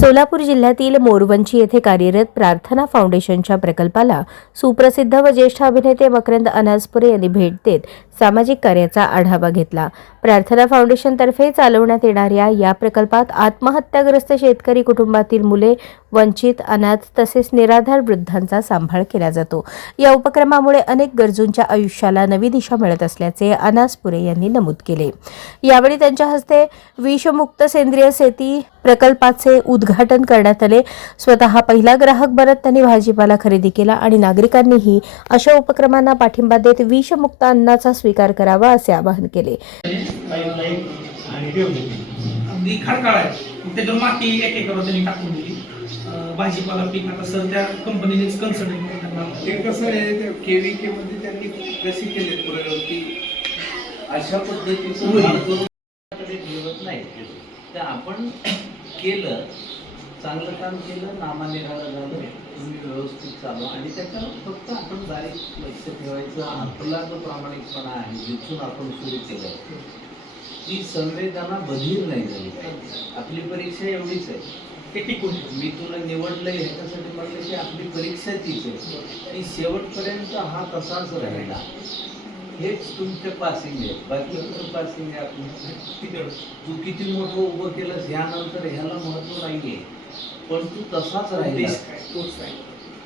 सोलापूर जिल्ह्यातील मोरवंची येथे कार्यरत प्रार्थना फाउंडेशनच्या प्रकल्पाला सुप्रसिद्ध व ज्येष्ठ अभिनेते मकरंद अनासपुरे यांनी भेट देत सामाजिक कार्याचा आढावा घेतला। प्रार्थना फाउंडेशनतर्फे चालवण्यात येणाऱ्या या प्रकल्पात आत्महत्याग्रस्त शेतकरी कुटुंबातील मुले, वंचित, अनाथ तसेच निराधार वृद्धांचा सांभाळ केला जातो। या उपक्रमामुळे अनेक गरजूंच्या आयुष्याला नवी दिशा मिळत असल्याचे अनासपुरे यांनी नमूद केले। यावेळी त्यांच्या हस्ते विषमुक्त सेंद्रिय शेती प्रकल्पाचे उद्घाटन करण्यात आले। स्वतः पहिला ग्राहक बनत त्यांनी भाजीपाला खरेदी केला आणि नागरिकांनीही अशा उपक्रमांना पाठिंबा देत विषमुक्त अन्नाचा स्वीकार करावा असे आवाहन केले। अगदी खडकाळ आहे, त्याच्यावर माती एक एकरावर त्यांनी टाकून दिली। भाजीपाला पीक आता सर त्या कंपनीनेच कन्सल्टिंग करताना ते कसं आहे, केव्हीके मध्ये त्यांनी कशी केले प्रयोग की अशा पद्धतीचं ठेवत नाही। तर आपण केलं, चांगलं काम केलं, नामानिराळं झालं, तुम्ही व्यवस्थित चालू आणि त्याच्यावर फक्त आपण बारीक लक्ष ठेवायचं। आपला जो प्रामाणिकपणा आहे, जिथून आपण सुरू केलं ती संवेदना बधीर नाही झाली पाहिजे। आपली परीक्षा एवढीच आहे, मी तुला निवडलंय ह्याच्यासाठी म्हटलं की आपली परीक्षा तीच आहे की शेवटपर्यंत हा तसाच राहिला, हेच तुमचं पासिंग आहे। बाकी तुमचं पासिंग आहे आपलं, तू किती मोठं उभं केलंस ह्यानंतर ह्याला महत्व नाहीये, पण तू तसाच राहिला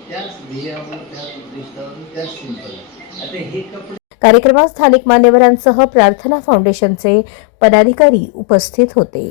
त्याच ध्येयावर, त्याच उद्दिष्टावर, त्याच सिंपल। आता हे कपडे कार्यक्रमात स्थानिक मान्यवरांसह प्रार्थना फाउंडेशनचे पदाधिकारी उपस्थित होते।